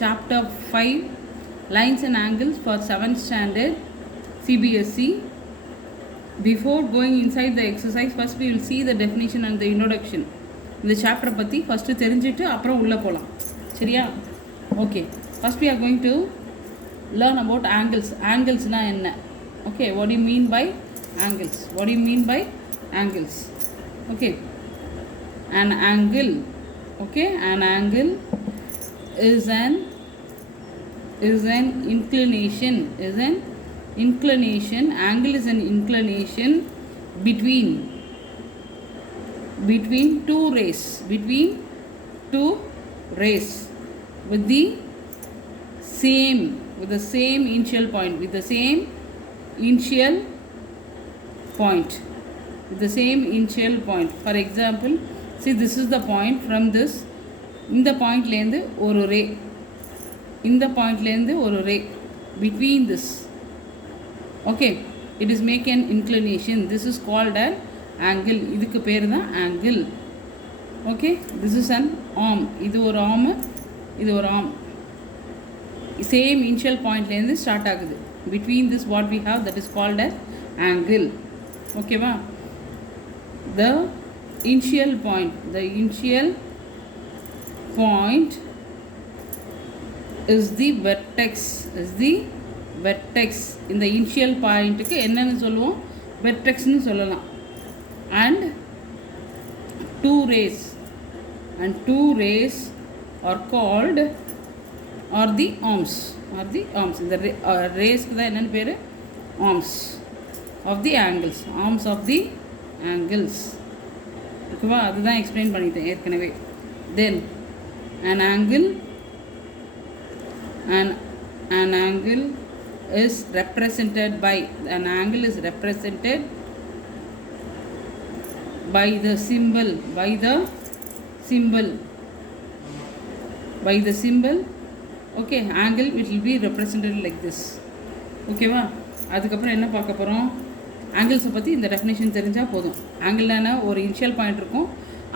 chapter 5 lines and angles for 7th standard cbse. Before going inside the exercise, first we will see the definition and the introduction. இந்த சாப்டரை பற்றி first தெரிஞ்சுட்டு அப்புறம் உள்ளே போகலாம். சரியா? Okay, first we are going to learn about angles. Anglesனால் என்ன? Okay, what do you mean by angles? What do you mean by angles? Okay, an angle. Okay, an angle is an inclination. Angle is an inclination between two rays with the same initial point, For example, see, this is the point. From this, இந்த பாயிண்ட்லேருந்து ஒரு ரே, இந்த பாயிண்ட்லேருந்து ஒரு ரே, between this. Okay, it is make an inclination. This is called an angle. இதுக்கு பேர் தான் angle. Okay, this is an arm. இது ஒரு arm, இது ஒரு arm. Same initial pointலேருந்து ஸ்டார்ட் ஆகுது. Between this what we have, that is called as angle. Okay வா? The initial point is the vertex. இந்த initial pointக்கு என்னன்னு சொல்லுவோம்? vertexன்னு சொல்லலாம். And two rays are called the arms. இந்த raysக்கு தான் என்னன்னு பேர்? arms of the angles. ஓகேவா? அதுதான் எக்ஸ்பிளைன் பண்ணிட்டேன் ஏற்கனவே. Then an angle is represented by the symbol. Okay, angle it will be represented like this. ஓகேவா? அதுக்கப்புறம் என்ன பார்க்க போகிறோம்? ஆங்கிள்ஸை பற்றி இந்த டெஃபினேஷன் தெரிஞ்சால் போதும். ஆங்கிள்னா ஒரு இனிஷியல் பாயிண்ட் இருக்கும்,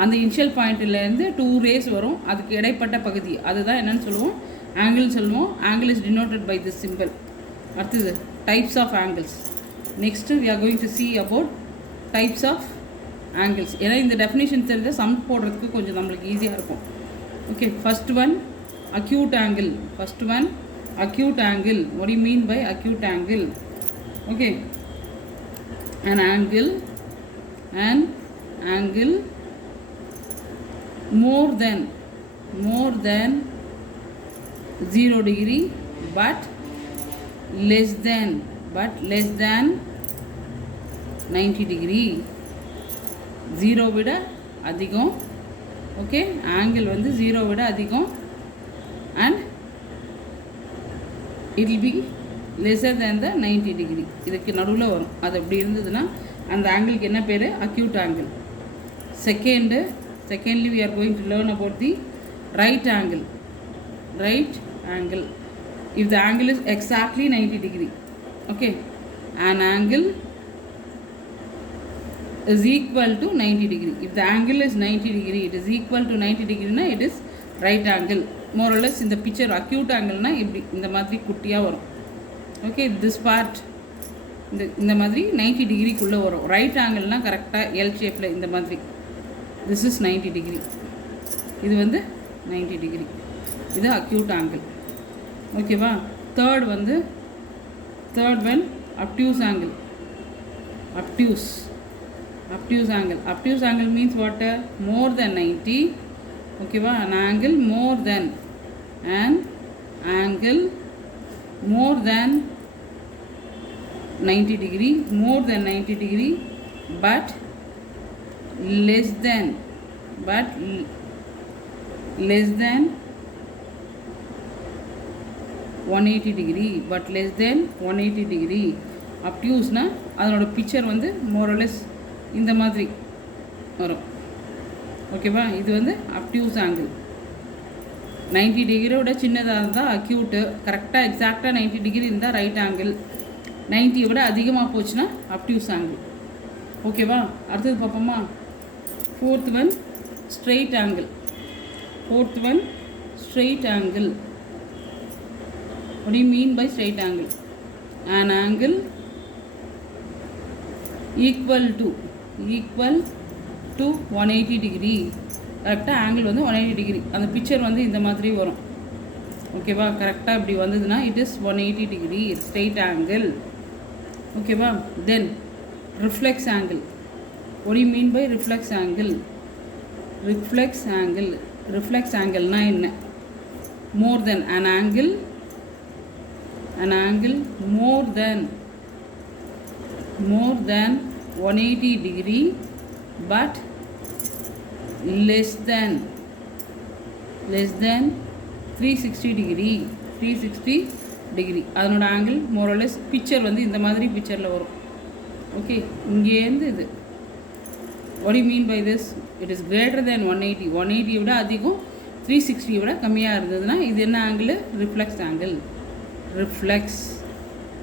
அந்த இனிஷியல் பாயிண்ட்லேருந்து டூ ரேஸ் வரும், அதுக்கு இடைப்பட்ட பகுதி, அதுதான் என்னன்னு சொல்லுவோம்? ஆங்கிள் சொல்லுவோம். Angle is denoted by this simple. அடுத்தது டைப்ஸ் ஆஃப் ஆங்கிள்ஸ். Next we are going to see about types of ஆங்கிள்ஸ். ஏன்னா இந்த டெஃபினேஷன் தெரிஞ்சால் சம் போடுறதுக்கு கொஞ்சம் நம்மளுக்கு ஈஸியாக இருக்கும். Okay, first one acute angle. What do you mean by acute angle? Okay, an angle more than 0 degree but less than 90 degree. 0 விட அதிகம். ஓகே, ஆங்கிள் வந்து 0 விட அதிகம் and it will be lesser than the 90 degree. இதுக்கு நடுவில் வரும். அது அப்படி இருந்ததுன்னா அந்த ஆங்கிளுக்கு என்ன பேர்? acute angle. Secondly we are going to learn about the right angle. If the angle is exactly 90 degree, okay, an angle is equal to 90 degree. If the angle is 90 degree, it is equal to 90 degree na it is right angle. More or less in the picture acute angle na இப்படி இந்த மாதிரி குட்டியாக வரும். Okay, this part இந்த மாதிரி 90 டிகிரிக்குள்ளே வரும். Right ஆங்கிள்னால் கரெக்டாக L ஷேப்பில் இந்த மாதிரி. திஸ் இஸ் 90 டிகிரி, இது வந்து 90 டிகிரி. இது அக்யூட் ஆங்கிள். ஓகேவா? Third one obtuse angle. Obtuse angle means what? More than 90. ஓகேவா? an angle more than 90 degree, but less than 180 degree. obtuseனா அதனோட பிக்சர் வந்து more or less இந்த மாதிரி வரும். ஓகேவா? இது வந்து obtuse angle. 90 டிகிரியோட சின்னதாக இருந்தால் அக்யூட்டு, கரெக்டாக எக்ஸாக்டாக 90 டிகிரி இருந்தால் ரைட் ஆங்கிள், 90 விட அதிகமாக போச்சுன்னா obtuse angle. ஓகேவா? அடுத்தது பார்ப்போமா? Fourth one straight angle. straight angle. What do you mean by straight angle? An angle equal to 180 degree. கரெக்டாக ஆங்கிள் வந்து 180 டிகிரி. அந்த பிக்சர் வந்து இந்த மாதிரி வரும். ஓகேவா? கரெக்டாக இப்படி வந்ததுன்னா it is 180 degree straight angle. ஓகேவா? Then reflex angle. what do you mean by reflex angle? Reflex angle என்ன? more than an angle more than 180 degree but less than 360 degree. அதனோட angle more or less picture வந்து இந்த மாதிரி பிக்சரில் வரும். Okay, இங்கேருந்து இது. what do you mean by this? it is greater than 180 விட அதிகம், 360 விட கம்மியாக இருந்ததுன்னா இது என்ன ஆங்கிள்? Reflex angle. ரிஃப்ளெக்ஸ்.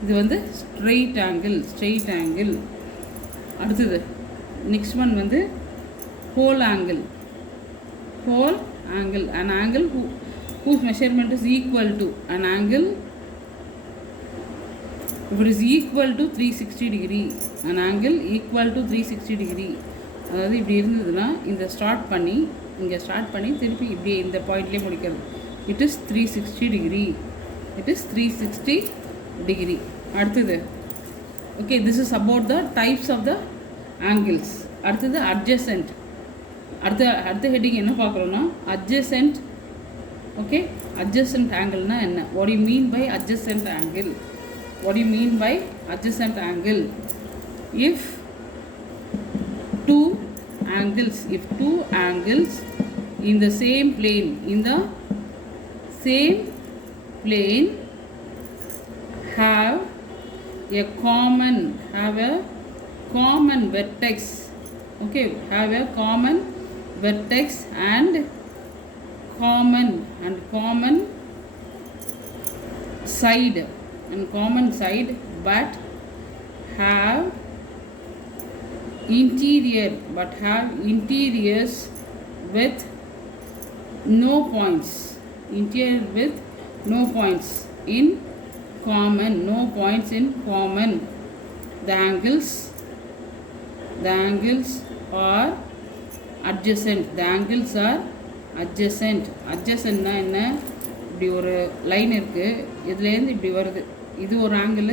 இது வந்து ஸ்ட்ரெயிட் ஆங்கிள். அடுத்தது நெக்ஸ்ட் ஒன் வந்து whole angle. An angle whose measurement is equal to an angle, if it is equal to 360 degree, an angle equal to 360 degree. அதாவது இப்படி இருந்ததுன்னா இந்த ஸ்டார்ட் பண்ணி திருப்பி இப்படி இந்த பாயிண்ட்லேயே முடிக்கிறது. It is 360 degree. அடுத்தது okay, this is about the types of the angles. அடுத்தது அட்ஜசன்ட். அடுத்த ஹெட்டிங் என்ன பார்க்குறோன்னா அட்ஜசன்ட். ஓகே, அட்ஜசன்ட் ஆங்கிள்னா என்ன? what do you mean by adjacent angle? if two angles in the same plane have a common vertex. Okay, have a common vertex and common side but have interiors with no points in common. The angles are adjacent. adjacentனா என்ன? இப்படி ஒரு line இருக்குது, இதுலேருந்து இப்படி வருது, இது ஒரு angle,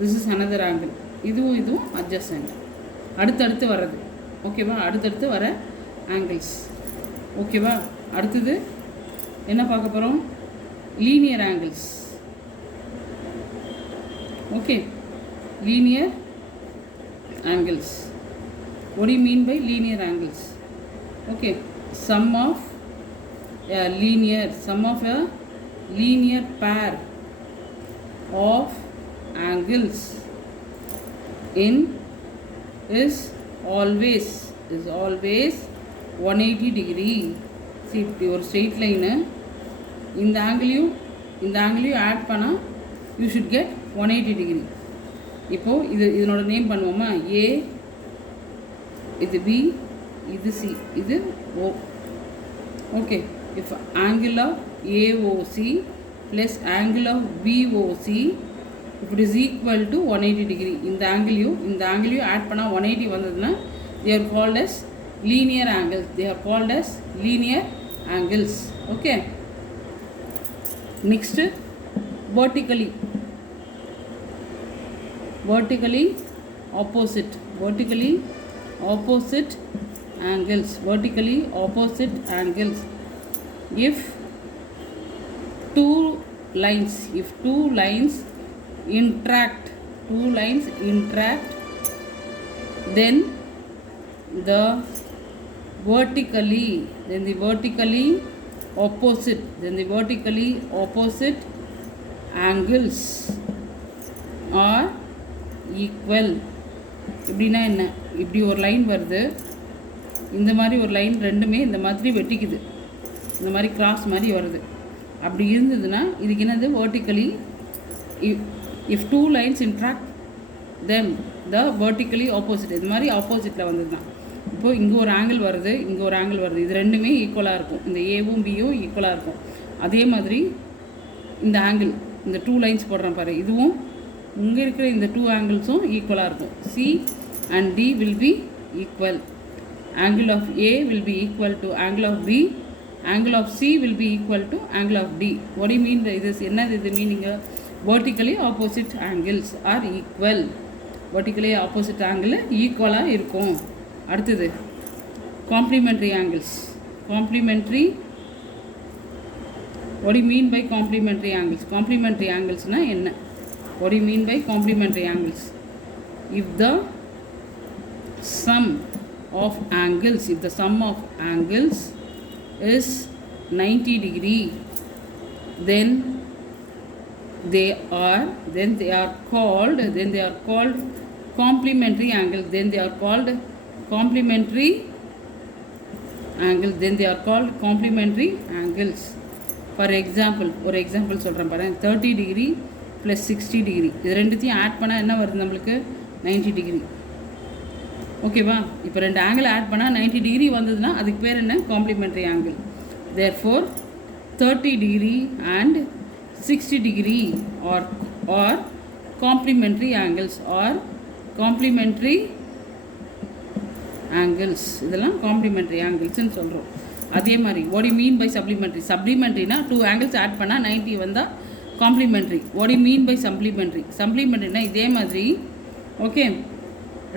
this is another angle, இதுவும் adjacent. அடுத்தடுத்து வர்றது. ஓகேவா? அடுத்தடுத்து வர ஆங்கிள்ஸ். ஓகேவா? அடுத்தது என்ன பார்க்க போகிறோம்? Linear angles. Okay, linear angles. what do you mean by linear angles? Okay, sum of a linear pair of angles is always 180 degree. see, இப்படி ஒரு ஸ்ட்ரெயிட் லைனு இந்த ஆங்கிளையும் ஆட் பண்ணால் you should get 180 degree. இப்போது இதனோட name பண்ணுவோமா? ஏ, இது B, இது சி, இது O. Okay, if angle of AOC plus angle of BOC if it is equal to 180 degree. இந்த ஆங்கிளையும் ஆட் பண்ணால் 180 வந்ததுன்னா they are called as linear angles. Okay, next vertically opposite angles. if two lines interact, then the vertically opposite angles are equal. இப்படின்னா என்ன? இப்படி ஒரு line வருது, இந்த மாதிரி ஒரு லைன் ரெண்டுமே இந்த மாதிரி வெட்டிக்குது, இந்த மாதிரி கிராஸ் மாதிரி வருது. அப்படி இருந்ததுன்னா இதுக்கு என்னது? vertically. if two lines interact then the vertically opposite. இது மாதிரி ஆப்போசிட்டில் வந்ததுதான். இப்போது இங்கே ஒரு ஆங்கிள் வருது, இது ரெண்டுமே ஈக்குவலாக இருக்கும். இந்த ஏவும் பியும் ஈக்குவலாக இருக்கும். அதே மாதிரி இந்த ஆங்கிள், இந்த 2 லைன்ஸ் போடுறேன் பாரு, இதுவும் இங்கே இருக்கிற இந்த 2 ஆங்கிள்ஸும் ஈக்குவலாக இருக்கும். C and D will be equal. Angle of A will be equal to angle of B. Angle of C will be equal to angle of D. What do you mean by this? என்னது இது meaning? vertically opposite angles are equal. vertically opposite angle ஈக்குவலாக இருக்கும். அடுத்தது complementary angles. complementary, what do you mean by complementary angles? complementary angles na enna? What do you mean by complementary angles? If the sum of angles, if the sum of angles is 90 degree, then they are called complementary angles. Then they are called complementary angles. Then they are called complementary angles. For example, ஒரு example சொல்கிறேன் பாருங்கள். 30 degree plus 60 degree, இது ரெண்டுத்தையும் add பண்ணால் என்ன வருது நம்மளுக்கு? 90 degree. ஓகேவா? இப்போ ரெண்டு ஆங்கிள் ஆட் பண்ணால் 90 டிகிரி வந்ததுன்னா அதுக்கு பேர் என்ன? Complimentary angle. Therefore 30 degree and 60 degree or complementary angles or complementary angles. இதெல்லாம் complementary angles ன்னு சொல்கிறோம். அதே மாதிரி what do you mean by supplementary? supplementaryனா 2 angles ஆட் பண்ணால் 90 வந்தால் complementary. what do you mean by supplementary? supplementaryனா இதே மாதிரி ஓகே,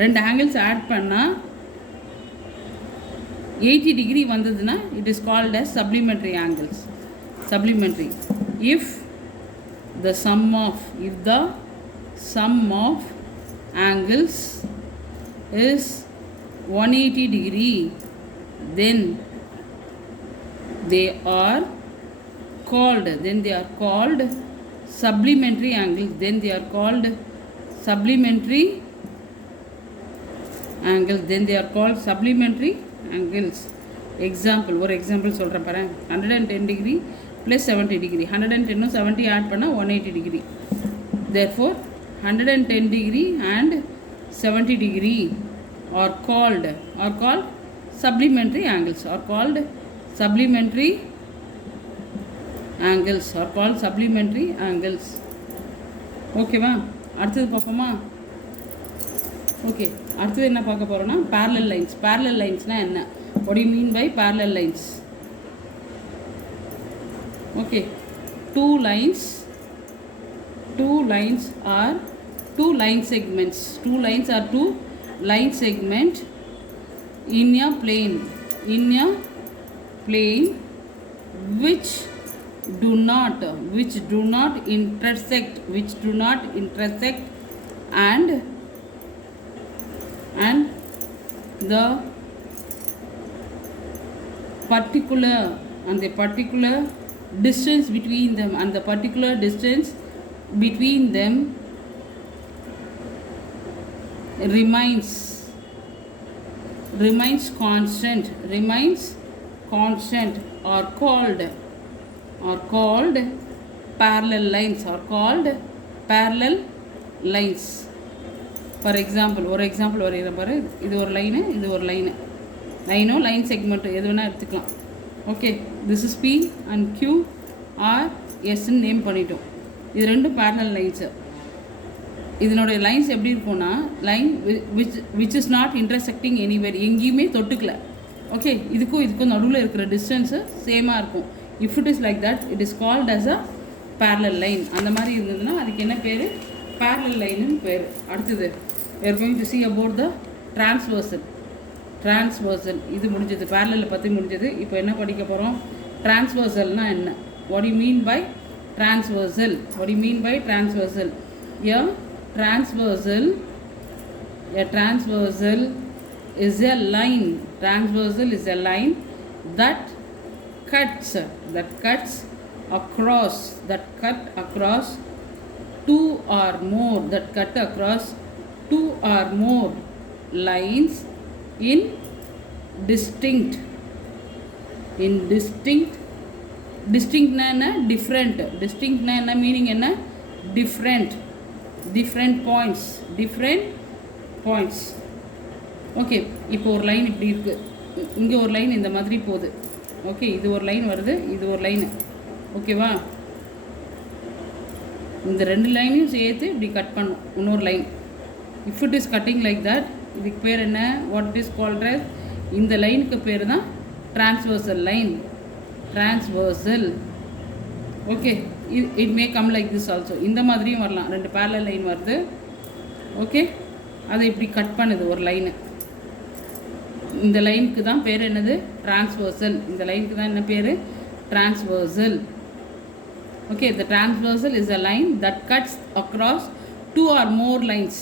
ரெண்டு ஆங்கிள்ஸ் ஆட் பண்ணால் 80 டிகிரி வந்ததுன்னா it is called as supplementary angles. supplementary. If the sum of angles is 180 degree, then they are called supplementary angles. Then they are called supplementary angles. Then they are called supplementary angles. Example, ஒரு example சொல்கிறேன் பாரு. 110 degree plus 70 degree. 110 and 70 add பண்ணால் 180 degree. Therefore 110 degree and 70 degree are called supplementary angles. Are called supplementary angles. Are called supplementary angles. ஓகேவா? அடுத்தது பார்ப்போமா? Okay, அடுத்தது என்ன பார்க்க போகிறோன்னா parallel lines. parallel linesனால் என்ன? what do you mean by parallel lines? okay, two lines are two line segments. Two lines are two line segment in a plane which do not intersect and the particular distance between them, and the particular distance between them remains constant are called parallel lines. For example, ஒரு example வரைகிற பாரு. இது ஒரு line, இது ஒரு line. லைனோ line segment எது வேணால் எடுத்துக்கலாம். Okay, this is P and Q R எஸ்ன்னு நேம் பண்ணிட்டோம். இது ரெண்டும் parallel லைன்ஸு. இதனுடைய லைன்ஸ் எப்படி இருக்கும்னா, line which is not intersecting anywhere, எங்கேயுமே தொட்டுக்கல. ஓகே, இதுக்கும் நடுவில் இருக்கிற டிஸ்டன்ஸு சேமாக இருக்கும். If it is like that, it is called as a parallel line. அந்த மாதிரி இருந்ததுன்னா அதுக்கு என்ன பேர்? parallel லைன்னு பேர். அடுத்தது we are going to see about the transversal. இது முடிஞ்சது, parallel பற்றி முடிஞ்சது. இப்போ என்ன படிக்க போகிறோம்? transversalனா என்ன? what do you mean by transversal? A transversal is a line. Transversal is a line that cuts across two or more lines in distinct na enna? distinct na enna meaning enna? different points. Okay, இப்போ ஒரு line இப்படி இருக்குது, இங்கே ஒரு line இந்த மாதிரி போகுது. Okay, இது ஒரு லைன் வருது, இது ஒரு லைனு. ஓகேவா? இந்த 2 லைனையும் சேர்த்து இப்படி கட் பண்ணும் இன்னொரு line. If it is cutting like that, இதுக்கு பேர் என்ன? What it is called as, இந்த லைனுக்கு பேர் தான் transversal line. Transversal. Okay, it may come like this also. இந்த மாதிரியும் வரலாம். 2 பேரலல் லைன் வருது. ஓகே, அதை இப்படி கட் பண்ணுது ஒரு லைனு. இந்த லைனுக்கு தான் பேர் என்னது? டிரான்ஸ்வர்சல். இந்த லைனுக்கு தான் என்ன பேர்? Transversal. Okay, the transversal is a line that cuts across 2 or more lines.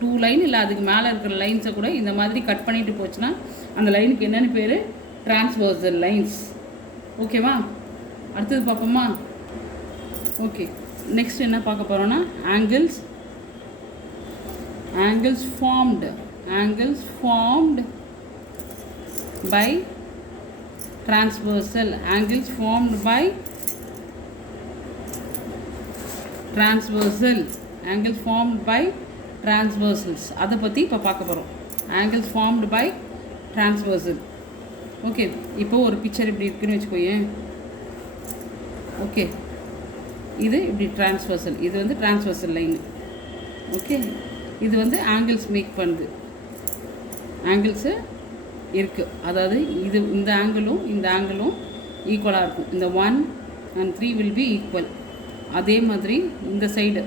2 line இல்லை அதுக்கு மேலே இருக்கிற லைன்ஸை கூட இந்த மாதிரி கட் பண்ணிட்டு போச்சுன்னா அந்த லைனுக்கு என்னென்னு பேர்? Transversal lines. ஓகேவா? அடுத்தது பார்ப்போமா? ஓகே, நெக்ஸ்ட் என்ன பார்க்க போகிறோன்னா angles. angles formed by transversal. Angles formed by transversal. Angles formed by transversals. அதை பற்றி இப்போ பார்க்க போகிறோம். angles formed by transversal. Okay, இப்போ ஒரு பிக்சர் இப்படி இருக்குன்னு வச்சுக்கோயேன். ஓகே, இது இப்படி டிரான்ஸ்வர்சல். இது வந்து டிரான்ஸ்வர்சல் லைன். ஓகே, இது வந்து ஆங்கிள்ஸ் மேக் பண்ணுது. ஆங்கிள்ஸு இருக்குது. அதாவது இது இந்த ஆங்கிளும் இந்த ஆங்கிளும் ஈக்குவலாக இருக்கும். இந்த 1 and 3 will be equal. அதே மாதிரி இந்த சைடு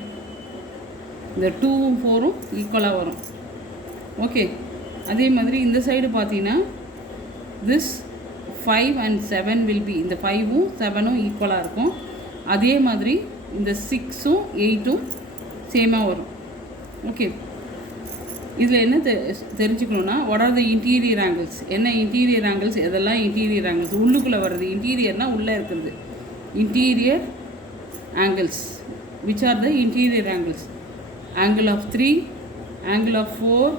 இந்த 2ம் 4ம் ஈக்குவலாக வரும். ஓகே, அதே மாதிரி இந்த சைடு பார்த்தீங்கன்னா திஸ் 5 and 7 will be, இந்த 5ம் 7ம் ஈக்குவலாக இருக்கும். அதே மாதிரி இந்த 6ம் 8ம் சேமாக வரும். ஓகே, இதில் என்ன தெரிஞ்சுக்கணுன்னா, what are the interior angles? என்ன இன்டீரியர் ஆங்கிள்ஸ்? எதெல்லாம் இன்டீரியர் ஆங்கிள்ஸ்? உள்ளுக்குள்ளே வர்றது. இன்டீரியர்னால் உள்ளே இருக்கிறது. Interior angles. Which are the interior angles? Angle of 3, angle of 4,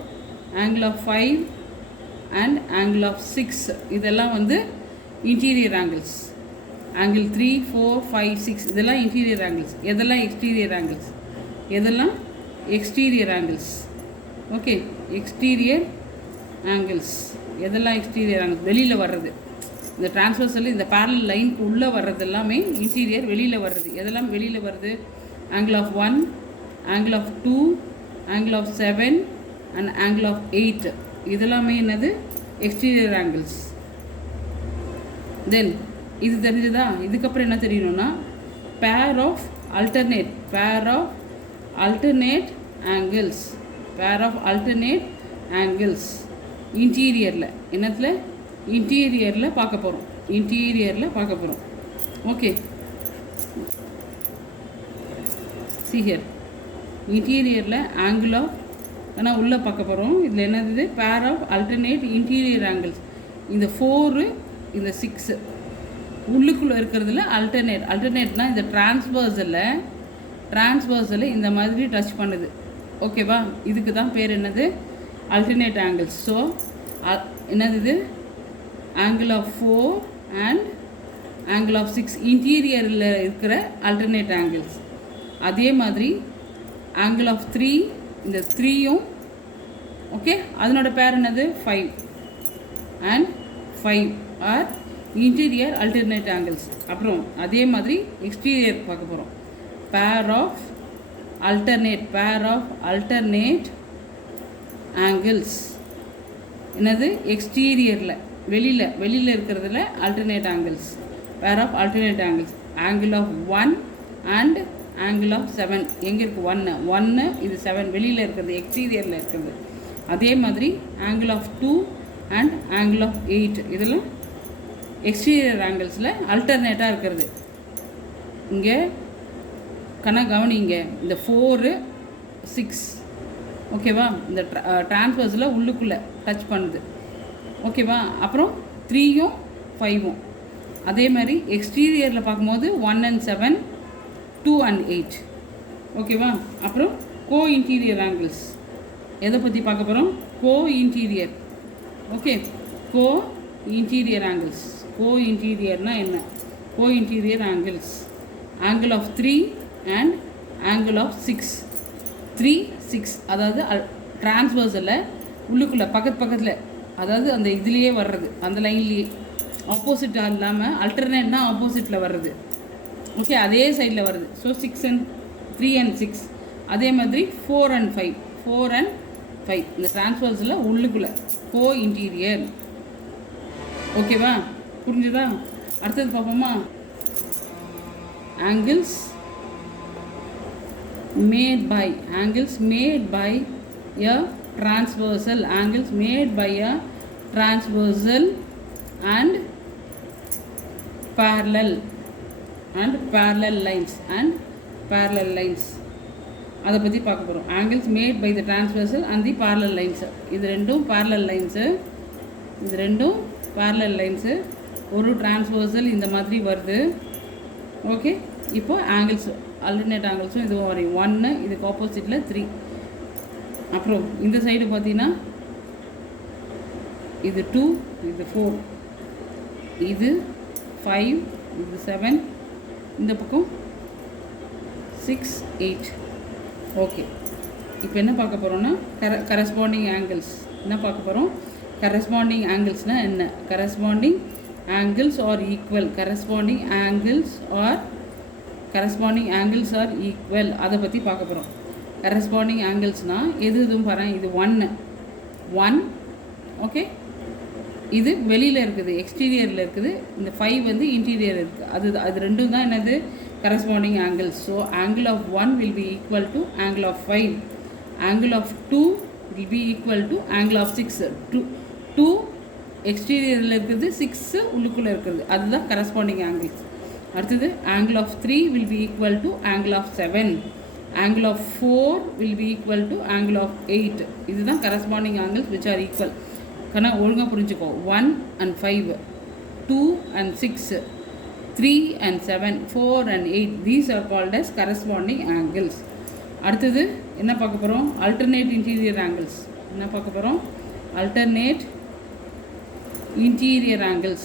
angle of 5 and angle of 6. இதெல்லாம் வந்து இன்டீரியர் ஆங்கிள்ஸ். ஆங்கிள் 3, 4, 5, 6 இதெல்லாம் இன்டீரியர் ஆங்கிள்ஸ். எதெல்லாம் எக்ஸ்டீரியர் ஆங்கிள்ஸ்? எதெல்லாம் exterior angles? Okay, exterior angles. எதெல்லாம் எக்ஸ்டீரியர் ஆங்கிள்ஸ்? வெளியில் வர்றது. இந்த டிரான்ஸ்வர்சல் இந்த பேரலல் லைனுக்கு உள்ளே வர்றது எல்லாமே இன்டீரியர். வெளியில் வர்றது எதெல்லாம் வெளியில் வருது? Angle of 1, angle of 2, angle of 7 and angle of 8 இதெல்லாமே என்னது? Exterior angles. தென் இது தெரிஞ்சுதா? இதுக்கப்புறம் என்ன தெரியணும்னா, pair of alternate angles. Pair of alternate angles இன்டீரியரில். என்னத்தில்? இன்டீரியரில் பார்க்க போகிறோம். இன்டீரியரில் பார்க்க போகிறோம். Okay, see here. இன்டீரியரில் ஆங்கிள் ஆஃப் ஆனால் உள்ளே பார்க்க போகிறோம். இதில் என்னது? பேர் ஆஃப் alternate இன்டீரியர் ஆங்கிள்ஸ். இந்த 4 இந்த 6 உள்ளுக்குள்ளே இருக்கிறதுல அல்டர்னேட்னால் இந்த டிரான்ஸ்வர்சலில் இந்த மாதிரி டச் பண்ணுது. ஓகேவா? இதுக்கு தான் பேர் என்னது? Alternate angles. ஸோ என்னது இது? Angle of 4 and angle of 6 இன்டீரியரில் இருக்கிற அல்டர்னேட் ஆங்கிள்ஸ். அதே மாதிரி ஆங்கிள் ஆஃப் 3 இந்த 3யும் ஓகே அதனோட பேர் என்னது? 5 and 5 are interior alternate angles. அப்புறம் அதே மாதிரி எக்ஸ்டீரியர் பார்க்க போகிறோம். பேர் ஆஃப் alternate ஆங்கிள்ஸ். என்னது? எக்ஸ்டீரியரில் வெளியில் இருக்கிறதுல alternate angles. Pair of alternate angles. Angle of 1 and angle of 7 எங்கே இருக்குது? 1 இது 7 வெளியில் இருக்கிறது, எக்ஸ்டீரியரில் இருக்கிறது. அதே மாதிரி angle of 2 and angle of 8 இதெல்லாம் எக்ஸ்டீரியர் ஆங்கிள்ஸில் அல்டர்னேட்டாக இருக்கிறது. இங்கே கவனிங்க, இந்த 4, 6 ஓகேவா? இந்த டிரான்ஸ்வர்ஸில் உள்ளுக்குள்ளே டச் பண்ணுது. ஓகேவா? அப்புறம் 3யும் 5ம் அதே மாதிரி எக்ஸ்டீரியரில் பார்க்கும்போது 1 and 7, 2 and 8 ஓகேவா? அப்புறம் கோ இன்டீரியர் ஆங்கிள்ஸ். எதை பற்றி பார்க்க போகிறோம்? Co interior. Okay, co interior angles. Co இன்டீரியர்னால் என்ன? Co interior angles. Angle of 3 and angle of 6. 3, 6 அதாவது டிரான்ஸ்வர்ஸில் உள்ளுக்குள்ளே பக்கத்தில் அதாவது அந்த இதுலேயே வர்றது, அந்த லைன்லேயே ஆப்போசிட்டாக இல்லாமல் அல்டர்னேட்னால் ஆப்போசிட்டில் வர்றது. ஓகே, அதே சைடில் வருது. So 6 and 3 and 6. அதே மாதிரி 4 and 5, 4 and 5 இந்த டிரான்ஸ்வர்ஸில் உள்ளுக்குள்ளே கோ இன்டீரியர். ஓகேவா, புரிஞ்சுதா? அடுத்தது பார்ப்போமா? angles made by a transversal, angles made by a transversal and parallel lines அதை பற்றி பார்க்க போகிறோம். angles made by the transversal and the parallel lines. இது ரெண்டும் parallel lines. ஒரு transversal இந்த மாதிரி வருது. ஓகே, இப்போ ஆங்கிள்ஸ் அல்டர்னேட் ஆங்கிள்ஸும் இதுவும் வரையும். 1 இதுக்கு ஆப்போசிட்டில் 3. அப்புறம் இந்த சைடு பார்த்தீங்கன்னா இது 2, இது 4, இது 5, இது 7, இந்த பக்கம் 6, 8. ஓகே, இப்போ என்ன பார்க்க போகிறோன்னா கரஸ்பாண்டிங் ஆங்கிள்ஸ். என்ன பார்க்க போகிறோம்? கரஸ்பாண்டிங் ஆங்கிள்ஸ்னால் என்ன? Corresponding angles are equal, corresponding angles are equal. அதை பற்றி பார்க்க போகிறோம். கரஸ்பாண்டிங் ஆங்கிள்ஸ்னால் எதுவும் பாருங்கள். இது 1. ஓகே, இது வெளியில் இருக்குது, எக்ஸ்டீரியரில் இருக்குது. இந்த 5 வந்து இன்டீரியர் இருக்குது. அது ரெண்டும் தான் என்னது? Corresponding angles. So angle of 1 will be equal to angle of 5. angle of 2 will be equal to angle of 6. 2 எக்ஸ்டீரியரில் இருக்கிறது, 6 உள்ளுக்குள்ளே இருக்கிறது. அதுதான் கரஸ்பாண்டிங் ஆங்கிள்ஸ். அடுத்தது angle of 3 will be equal to angle of 7. angle of 4 will be equal to angle of 8. இதுதான் corresponding angles which are equal. கண்ணா ஒழுங்காக புரிஞ்சுக்கோ. 1 and 5, 2 and 6, 3 and 7, 4 and 8. These are called as corresponding angles. அடுத்தது என்ன பார்க்க போகிறோம்? alternate interior angles. என்ன பார்க்க போகிறோம்? alternate interior angles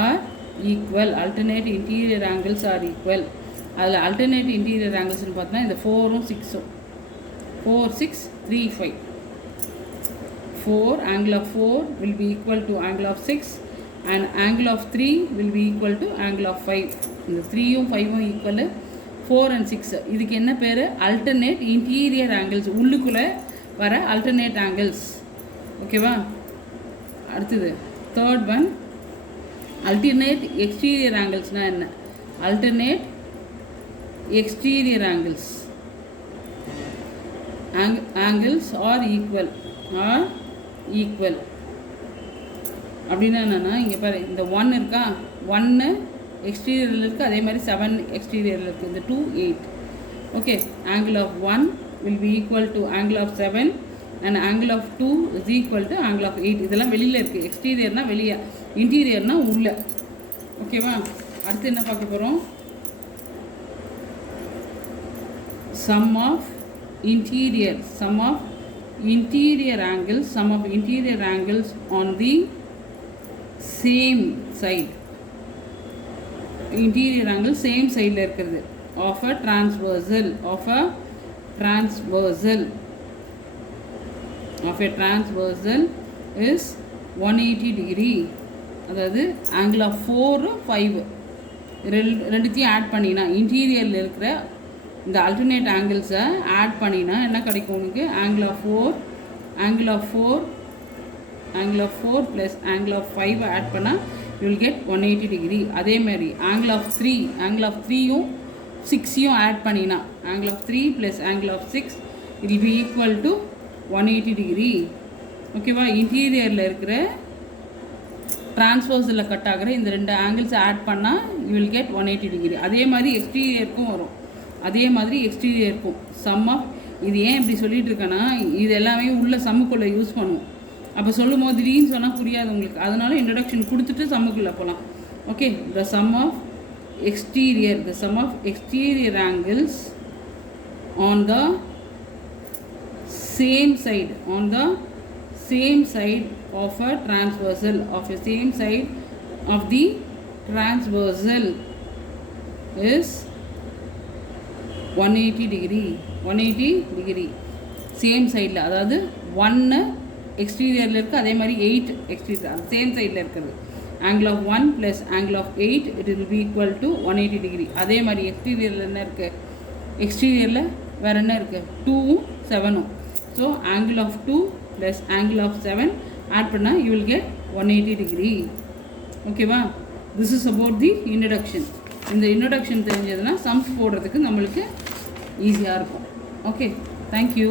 are equal. alternate interior angles are equal. அதில் alternate interior angles பார்த்தா இந்த 4 6, 4 6 3 5. 4 angle of 4 will be equal to angle of 6 and angle of 3 will be equal to angle of 5. இந்த 3யும் 5யும் equal. 4 and 6 இதுக்கு என்ன பேர்? alternate interior angles, உள்ளுக்குள்ளே வர alternate angles. ஓகேவா? அடுத்தது தேர்ட் ஒன் alternate exterior anglesனால் என்ன? alternate exterior angles are equal அப்படின்னா என்னென்னா, இங்கே பாரு, இந்த 1 இருக்கா, 1 எக்ஸ்டீரியரில் இருக்குது, அதே மாதிரி 7 எக்ஸ்டீரியரில் இருக்குது. இந்த 2 8. Okay, angle of 1 will be equal to angle of 7 and angle of 2 is equal to angle of 8. இதெல்லாம் வெளியில் இருக்குது. எக்ஸ்டீரியர்னால் வெளியே, இன்டீரியர்னால் உள்ளே. ஓகேவா? அடுத்து என்ன பார்க்க போகிறோம்? sum of interior angles on the same side. interior angle same sideல இருக்குது of a transversal is 180 degree. அதாவது angle of 4 5 ரெண்டுத்தையும் ஆட் பண்ணினா, இன்டீரியரில் இருக்கிற இந்த alternate ஆங்கிள்ஸை ஆட் பண்ணினா என்ன கிடைக்கும் உனக்கு? angle of 4 plus angle of 5 add பண்ணால் you will get 180 degree. அதே மாதிரி angle of 3யும் 6யும் ஆட் பண்ணினா angle of 3 plus angle of 6 it will be equal to 180 degree. ஓகேவா? இன்டீரியரில் இருக்கிற டிரான்ஸ்வர்ஸில் கட் ஆகிற இந்த ரெண்டு ஆங்கிள்ஸை ஆட் பண்ணால் you will get 180 degree. அதே மாதிரி எக்ஸ்டீரியருக்கும் வரும். சம் ஆஃப் இது ஏன் இப்படி சொல்லிட்டு இருக்கேன்னா, இது எல்லாமே உள்ள சம்முக்குள்ளே யூஸ் பண்ணுவோம். அப்போ சொல்லும் போது திடீர்னு சொன்னால் புரியாது உங்களுக்கு. அதனால இன்ட்ரடக்ஷன் கொடுத்துட்டு சம்முக்குள்ளே போகலாம். Okay, the sum of exterior angles on the same side of a transversal is 180 degree. Same சைடில், அதாவது 1 எக்ஸ்டீரியரில் இருக்குது, அதே மாதிரி 8 எக்ஸ்டீரியர், அது சேம் சைடில் இருக்கிறது. angle of 1 plus angle of 8, it will be equal to 180 degree. அதே மாதிரி எக்ஸ்டீரியரில் என்ன இருக்குது, எக்ஸ்டீரியரில் வேறு என்ன இருக்குது, 2ம் 7ம். So angle of 2 plus angle of 7 add பண்ணால் you will get 180 degree. ஓகேவா? this is about the introduction. இந்த introduction தெரிஞ்சதுன்னா sums போடுறதுக்கு நம்மளுக்கு ஈஸியாக இருக்கும். Okay, thank you.